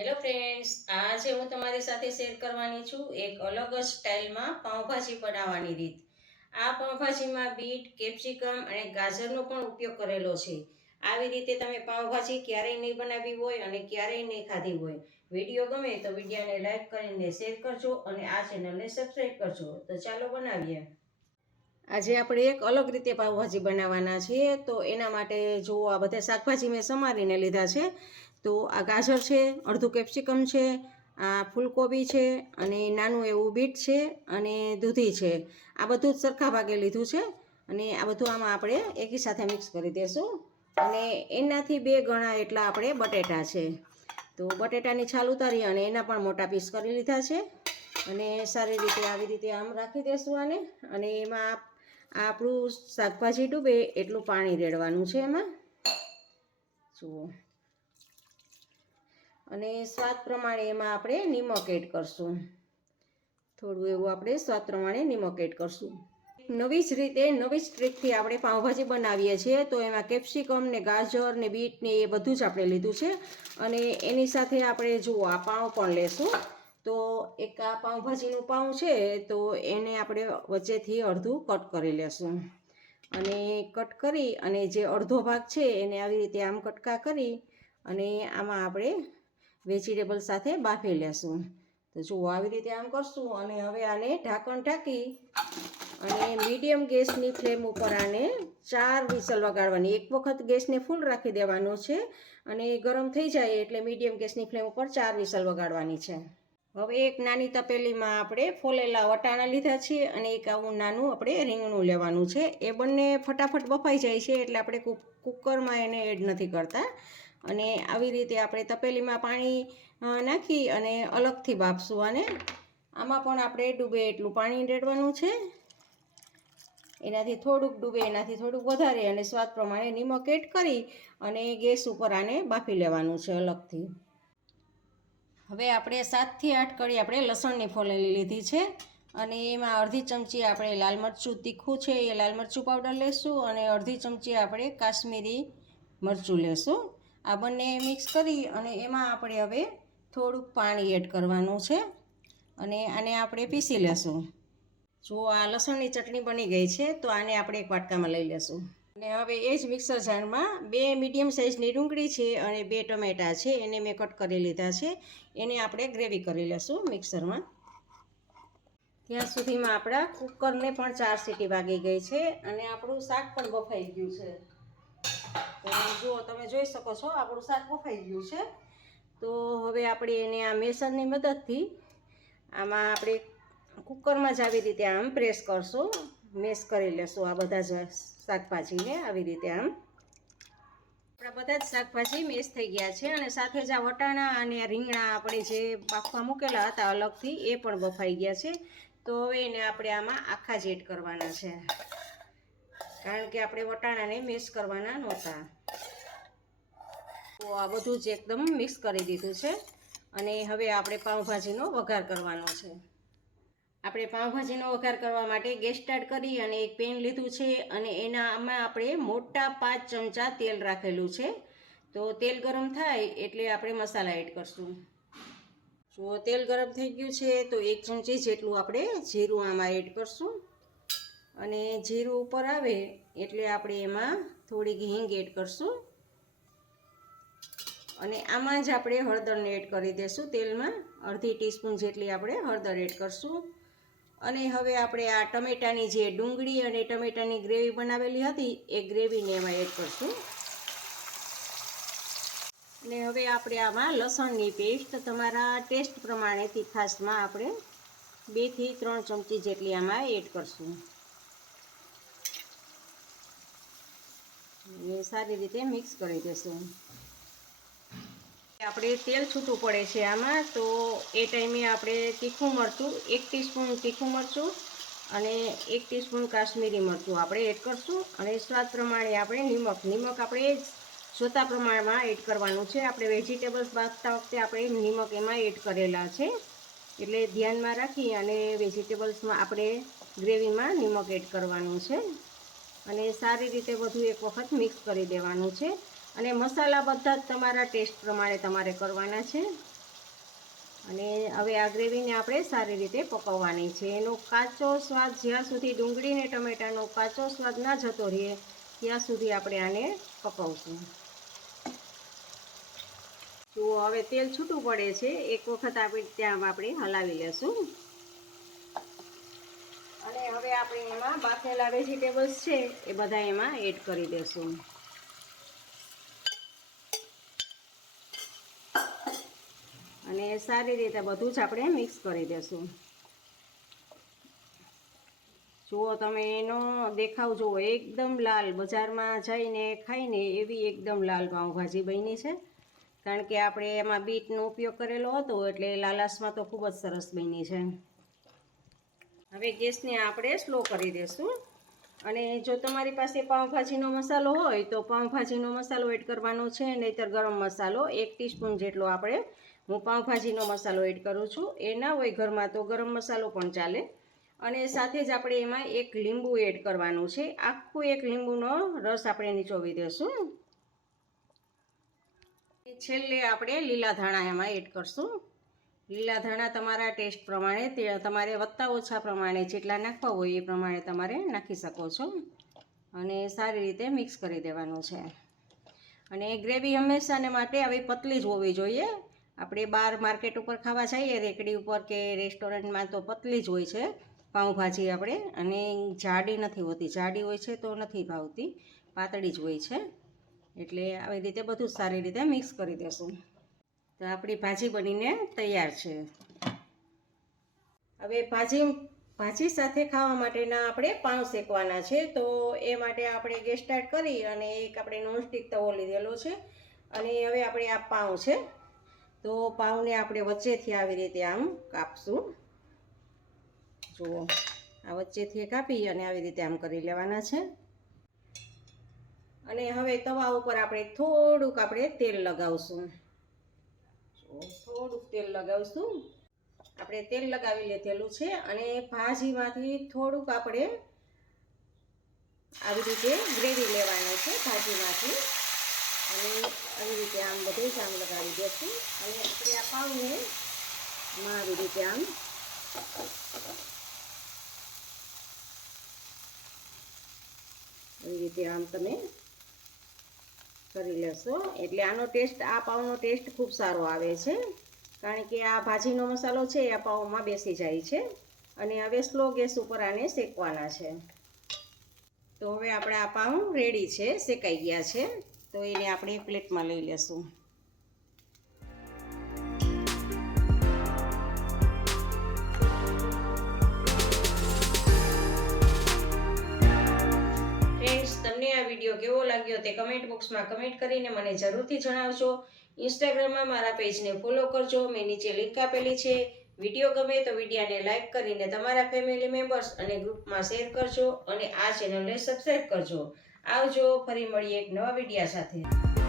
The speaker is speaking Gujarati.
હેલો ફ્રેન્ડ્સ આજે હું તમારી સાથે શેર કરવાની છું એક અલગ જ સ્ટાઇલમાં પાઉંભાજી બનાવવાની રીત. આ પાઉંભાજીમાં બીટ, કેપ્સિકમ અને ગાજરનો પણ ઉપયોગ કરેલો છે. આવી રીતે તમે પાઉંભાજી ક્યારેય નહીં બનાવી હોય અને ક્યારેય નહીં ખાધી હોય. વીડિયો ગમે તો વિડીયોને લાઈક કરીને શેર કરજો અને આ ચેનલને સબસ્ક્રાઈબ કરજો. તો ચાલો બનાવીએ. આજે આપણે એક અલગ રીતે પાઉંભાજી બનાવવાના છીએ. તો એના માટે જો આ બધા શાકભાજી મેં સમારીને લીધા છે. તો આ ગાજર છે, અડધું કેપ્સિકમ છે, આ ફૂલકોબી છે અને નાનું એવું બીટ છે અને દૂધી છે. આ બધું જ સરખા ભાગે લીધું છે અને આ બધું આમાં આપણે એકી સાથે મિક્સ કરી દઈશું અને એનાથી બે ગણા એટલા આપણે બટેટા છે. તો બટેટાની છાલ ઉતારી અને એના પણ મોટા પીસ કરી લીધા છે. અને સારી રીતે આવી રીતે આમ રાખી દઈશું આને. અને એમાં આપણું શાકભાજી ડૂબે એટલું પાણી રેડવાનું છે એમાં. જુઓ. અને સ્વાદ પ્રમાણે એમાં આપણે નિમક એડ કરશું. થોડું એવું આપણે સ્વાદ પ્રમાણે નિમક એડ કરશું. નવી જ રીતે, નવી જ ટ્રીકથી આપણે પાઉંભાજી બનાવીએ છીએ, તો એમાં કેપ્સિકમ ને ગાજર ને બીટ ને એ બધું જ આપણે લીધું છે. અને એની સાથે આપણે જુઓ, આ પાઉં પણ લેશું. તો એક આ પાઉંભાજીનું પાઉં છે, તો એને આપણે વચ્ચેથી અડધું કટ કરી લેશું. અને કટ કરી અને જે અડધો ભાગ છે, એને આવી રીતે આમ કટકા કરી અને આમાં આપણે વેજીટેબલ સાથે બાફી લેશું. તો જુઓ, આવી રીતે આમ કરશું અને હવે આને ઢાંકણ ઢાંકી અને મીડિયમ ગેસની ફ્લેમ ઉપર આને ચાર વિસલ વગાડવાની. એક વખત ગેસને ફૂલ રાખી દેવાનો છે અને ગરમ થઈ જાય એટલે મીડિયમ ગેસની ફ્લેમ ઉપર ચાર વિસલ વગાડવાની છે. હવે એક નાની તપેલીમાં આપણે ફોલેલા વટાણા લીધા છે અને એક આવું નાનું આપણે રીંગણું લેવાનું છે. એ બંને ફટાફટ બફાઈ જાય છે એટલે આપણે કુક કુકરમાં એને એડ નથી કરતા. અને આવી રીતે આપણે તપેલીમાં પાણી નાખી અને અલગથી બાફશું અને આમાં પણ આપણે ડૂબે એટલું પાણી રેડવાનું છે. એનાથી થોડુંક ડૂબે, એનાથી થોડુંક વધારે અને સ્વાદ પ્રમાણે નિમક એડ કરી અને ગેસ ઉપર આને બાફી લેવાનું છે અલગથી. હવે આપણે સાતથી આઠ કળી આપણે લસણની ફોલેલી લીધી છે અને એમાં અડધી ચમચી આપણે લાલ મરચું તીખું છે, એ લાલ મરચું પાવડર લેશું અને અડધી ચમચી આપણે કાશ્મીરી મરચું લેશું. આ બંને મિક્સ કરી અને એમાં આપણે હવે થોડુંક પાણી એડ કરવાનું છે અને આને આપણે પીસી લેશું. જો આ લસણની ચટણી બની ગઈ છે, તો આને આપણે એક વાટકામાં લઈ લેશું. અને હવે એ જ મિક્સર જારમાં બે મીડિયમ સાઇઝની ડુંગળી છે અને બે ટમેટાં છે, એને મેં કટ કરી લીધા છે. એને આપણે ગ્રેવી કરી લેશું મિક્સરમાં ત્યાં સુધીમાં આપણા કુકરને પણ ચાર સીટી વાગી ગઈ છે અને આપણું શાક પણ બફાઈ ગયું છે. તો જુઓ તમે જોઈ શકો છો, આપણું શાક બફાઈ ગયું છે. તો હવે આપણે એને આ મેસનની મદદથી આમાં આપણે કુકરમાં જ આવી રીતે આમ પ્રેસ કરશું. મેસ કરી લેશું આ બધા જ શાકભાજીને આવી રીતે આમ. આપણા બધા જ શાકભાજી મેસ થઈ ગયા છે અને સાથે જ આ વટાણા અને રીંગણા આપણે જે બાફવા મૂકેલા હતા અલગથી એ પણ બફાઈ ગયા છે. તો હવે એને આપણે આમાં આખા જ એડ કરવાના છે. કારણ કે આપણે વટાણાને મિક્સ કરવાના નહોતા. તો આ બધું જ એકદમ મિક્સ કરી દીધું છે. અને હવે આપણે પાઉંભાજીનો વઘાર કરવાનો છે. આપણે પાઉંભાજીનો વઘાર કરવા માટે ગેસ સ્ટાર્ટ કરી અને એક પેન લીધું છે અને એના આમાં આપણે મોટા પાંચ ચમચા તેલ રાખેલું છે. તો તેલ ગરમ થાય એટલે આપણે મસાલા એડ કરશું. જો તેલ ગરમ થઈ ગયું છે તો એક ચમચી જેટલું આપણે જીરું આમાં એડ કરશું. અને જીરું ઉપર આવે એટલે આપણે એમાં થોડીક હિંગ એડ કરશું. અને આમાં જ આપણે હળદરને એડ કરી દઈશું તેલમાં. અડધી ટીસ્પૂન જેટલી આપણે હળદર એડ કરશું. અને હવે આપણે આ ટમેટાની જે ડુંગળી અને ટમેટાની ગ્રેવી બનાવેલી હતી, એ ગ્રેવીને એમાં એડ કરશું. અને હવે આપણે આમાં લસણની પેસ્ટ તમારા ટેસ્ટ પ્રમાણે તીખાસમાં આપણે બેથી ત્રણ ચમચી જેટલી આમાં એડ કરશું. એ સારી રીતે મિક્સ કરી દઈશું આપણે તેલ છૂટું પડે છે આમાં, તો એ ટાઈમે આપણે તીખું મરચું, એક ટીસ્પૂન તીખું મરચું અને એક ટીસ્પૂન કાશ્મીરી મરચું આપણે એડ કરશું અને સ્વાદ પ્રમાણે આપણે નિમક નિમક આપણે જોતા પ્રમાણમાં એડ કરવાનું છે. આપણે વેજીટેબલ્સ બાફતા વખતે આપણે નિમક એમાં એડ કરેલા છે. એટલે ધ્યાનમાં રાખી અને વેજીટેબલ્સમાં આપણે ગ્રેવીમાં નિમક એડ કરવાનું છે. અને સારી રીતે બધું એક વખત મિક્સ કરી દેવાનું છે. અને મસાલા બધા જ તમારા ટેસ્ટ પ્રમાણે તમારે કરવાના છે. અને હવે આ ગ્રેવીને આપણે સારી રીતે પકવવાની છે. એનો કાચો સ્વાદ જ્યાં સુધી ડુંગળી ને ટમેટાનો કાચો સ્વાદ ના જતો રહે, ત્યાં સુધી આપણે આને પકવશું. જુઓ, હવે તેલ છૂટું પડે છે. એક વખત આપણે ત્યાં આપણે હલાવી લેશું. અને હવે આપણે એમાં બાફેલા વેજીટેબલ્સ છે, એ બધા એમાં એડ કરી દેશું. અને સારી રીતે બધું જ આપણે મિક્સ કરી દેશું. જુઓ તમે એનો દેખાવ જુઓ, એકદમ લાલ. બજારમાં જઈને ખાઈને એવી એકદમ લાલ પાઉંભાજી બની છે. કારણ કે આપણે એમાં બીટનો ઉપયોગ કરેલો હતો, એટલે લાલાશમાં તો ખૂબ જ સરસ બની છે. હવે ગેસને આપણે સ્લો કરી દઈશું અને જો તમારી પાસે પાઉંભાજીનો મસાલો હોય તો પાઉંભાજીનો મસાલો એડ કરવાનો છે, નહીંતર ગરમ મસાલો એક ટીસ્પૂન જેટલો આપણે હું પાઉંભાજીનો મસાલો એડ કરું છું. એ ના હોય ઘરમાં તો ગરમ મસાલો પણ ચાલે. અને સાથે જ આપણે એમાં એક લીંબુ એડ કરવાનું છે. આખું એક લીંબુનો રસ આપણે નીચોવી દઈશું છેલ્લે આપણે લીલા ધાણા એમાં એડ કરશું. લીલા ધાણા તમારા ટેસ્ટ પ્રમાણે તમારે વત્તા ઓછા પ્રમાણે જેટલા નાખવા હોય એ પ્રમાણે તમારે નાખી શકો છો. અને સારી રીતે મિક્સ કરી દેવાનું છે. અને ગ્રેવી હંમેશાને માટે આવી પતલી જ હોવી જોઈએ. આપણે બહાર માર્કેટ ઉપર ખાવા જઈએ, રેકડી ઉપર કે રેસ્ટોરન્ટમાં તો પતલી જ હોય છે, પાઉંભાજી આપણે. અને જાડી નથી હોતી, જાડી હોય છે તો નથી ભાવતી, પાતળી જ હોય છે. એટલે આવી રીતે બધું સારી રીતે મિક્સ કરી દેશું. તો આપણી ભાજી બનીને તૈયાર છે. હવે ભાજી ભાજી સાથે ખાવા માટેના આપણે પાઉં શેકવાના છે. તો એ માટે આપણે ગેસ સ્ટાર્ટ કરી અને એક આપણે નોનસ્ટિક તવો લીધેલો છે. અને હવે આપણે આ પાઉં છે. તો પાઉંને આપણે વચ્ચેથી આવી રીતે આમ કાપશું. જુઓ, આ વચ્ચેથી કાપી અને આવી રીતે આમ કરી લેવાના છે. અને હવે તવા ઉપર આપણે થોડુંક આપણે તેલ લગાવશું. થોડુંક તેલ લગાવીશું. આપણે તેલ લગાવી લીધેલું છે અને ભાજીમાંથી થોડુંક આપણે આવી રીતે ગ્રેવી લેવાની છે ભાજીમાંથી. અને આવી રીતે આમ બધું જ આમ લગાવી દઈશું અને આપણે આ પાઉને આવી રીતે આમ આવી રીતે આમ તમે કરી લેશો. એટલે આનો ટેસ્ટ આ પાઉનો ટેસ્ટ ખૂબ સારો આવે છે. કારણ કે આ ભાજીનો મસાલો છે એ આ પાઉમાં બેસી જાય છે. અને હવે સ્લો ગેસ ઉપર આને શેકવાના છે. તો હવે આપણે આ પાઉં રેડી છે, શેકાઈ ગયા છે. તો એને આપણે પ્લેટમાં લઈ લેશું. તમને આ વીડિયો કેવો લાગ્યો તે કમેન્ટ બોક્સમાં કમેન્ટ કરીને મને જરૂરથી જણાવજો. ઇન્સ્ટાગ્રામમાં મારા પેજને ફોલો કરજો. મેં નીચે લિંક આપેલી છે. વીડિયો ગમે તો વિડીયાને લાઇક કરીને તમારા ફેમિલી મેમ્બર્સ અને ગ્રુપમાં શેર કરજો અને આ ચેનલને સબસ્ક્રાઈબ કરજો. આવજો, ફરી મળીએ એક નવા વિડીયા સાથે.